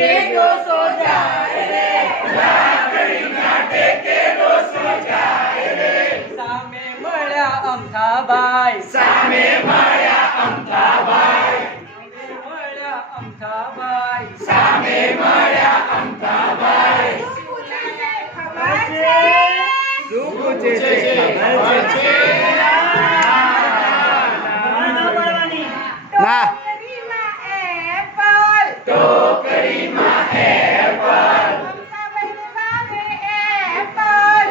ટેકે ડોસો જાય રે, લાકડીના ટેકે ડોસો જાય રે. સામે મળ્યા અમથાભાઈ, સામે મળ્યા અમથાભાઈ, મળ્યા અમથાભાઈ. સામે મળ્યા અમથાભાઈ. શું પૂછે છે ખબર છે? ના ટોકરીમાં એપલ, અમથાભાઈને ભાવે એપલ.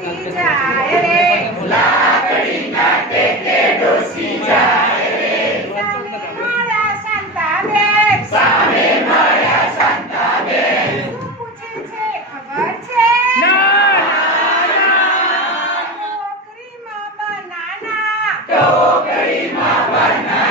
એ જાય રે, લાકડીના ટેકે ડોસી જાય રે. સામે મળ્યા શાંતાબેન, સામે મળ્યા શાંતાબેન. શું પૂછે છે ખબર છે? ટોકરીમાં બનાના, ટોકરીમાં બનાના,